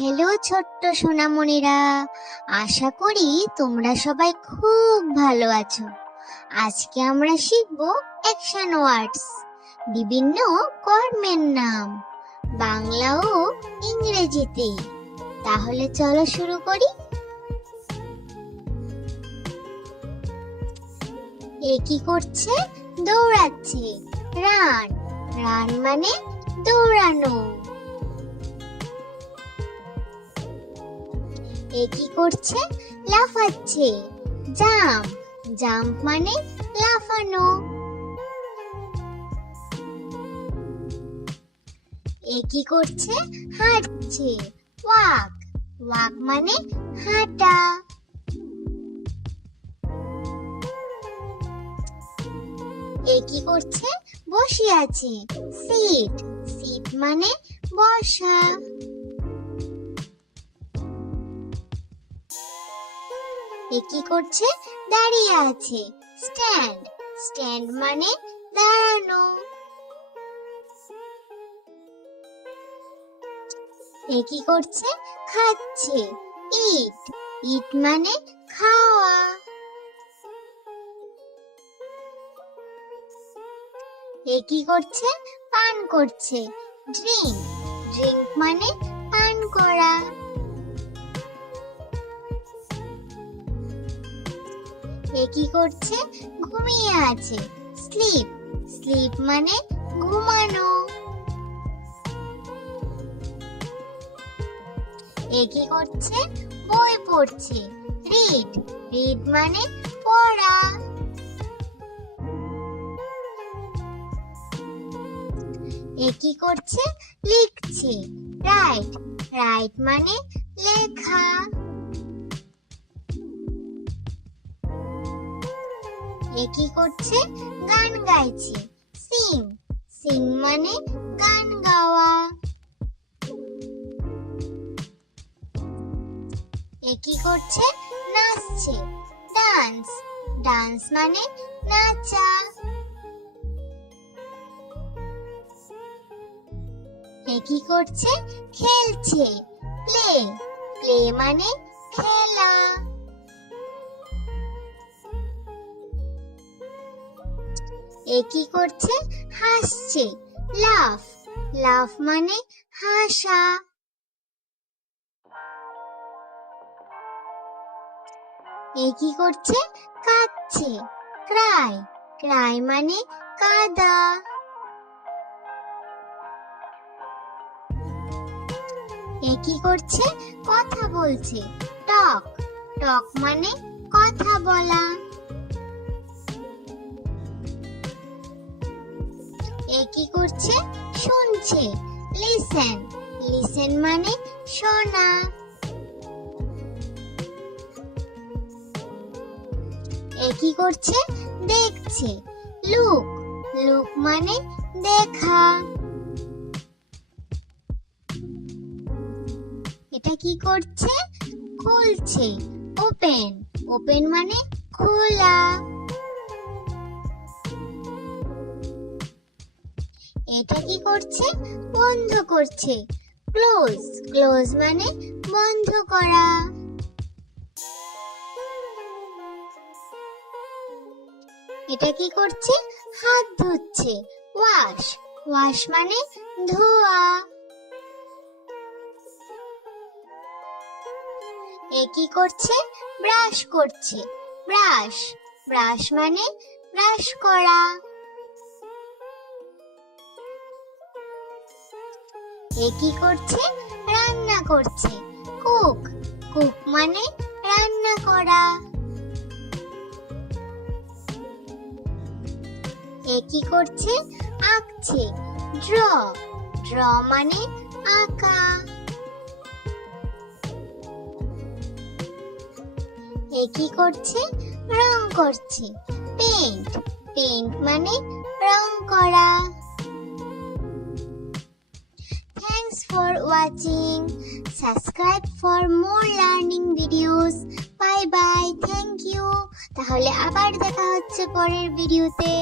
Hello ছোট্ট সোনামণিরা, আশা করি তোমরা সবাই খুব ভালো আছো। আজকে আমরা শিখব অ্যাকশন ওয়ার্ডস, বিভিন্ন কর্মের নাম, বাংলা ও ইংরেজিতে। তাহলে চলো শুরু করি। এ কি করছে? দৌড়াচ্ছে। রান, রান মানে দৌড়ানো। এ কি করছে? লাফাচ্ছে। জাম্প, জাম্প মানে লাফানো। এ কি করছে? হাঁটছে। ওয়াক, ওয়াক মানে হাঁটা। এ কি করছে? বসে আছে। সিট, সিট মানে বসা। এ কি করছে? দাঁড়িয়ে আছে। স্ট্যান্ড, স্ট্যান্ড মানে দাঁড়ানো। এ কি করছে? খাচ্ছে। ইট, ইট মানে খাওয়া। এ কি করছে? পান করছে। ড্রিঙ্ক, ড্রিঙ্ক মানে পান করা। এ কি করছে? ঘুমিয়ে আছে। স্লিপ, স্লিপ মানে ঘুমানো। এ কি করছে? বই পড়ছে। রিড, রিড মানে পড়া। এ কি করছে? লিখছে। রাইট, রাইট মানে লেখা। এ কি করছে? গান গাইছে। সিং, সিং মানে গান গাওয়া। এ কি করছে? নাচছে। ডান্স, ডান্স মানে নাচা। এ কি করছে? খেলছে। প্লে, প্লে মানে খেলা। এ কি করছে? হাসছে। লাফ, লাফ মানে হাসা। এ কি করছে? কাঁদছে। ক্রাই, ক্রাই মানে কাঁদা। এ কি করছে? কথা বলছে। টক, টক মানে কথা বলা। এ কি করছে? শুনছে। লিসেন, লিসেন মানে শোনা। এ কি করছে? দেখছে। লুক, লুক মানে দেখা। এটা কি করছে? খুলছে। ওপেন, ওপেন মানে খোলা। এটা কি করছে? বন্ধ করছে। ক্লোজ, ক্লোজ মানে বন্ধ করা। এটা কি করছে? হাত ধুচ্ছে। ওয়াশ, ওয়াশ মানে ধোয়া। এ কি করছে? ব্রাশ করছে। ব্রাশ, ব্রাশ মানে ব্রাশ করা। এ কি করছে? রান্না করছে। কুক, কুক মানে রান্না করা। এ কি করছে? আঁকছে। ড্র, ড্র মানে আঁকা। এ কি করছে? রং করছে। পেইন্ট, পেইন্ট মানে রং করা। Thanks for watching. Subscribe for more learning videos. Bye bye. Thank you. তাহলে আবার দেখা হচ্ছে পরের ভিডিওতে।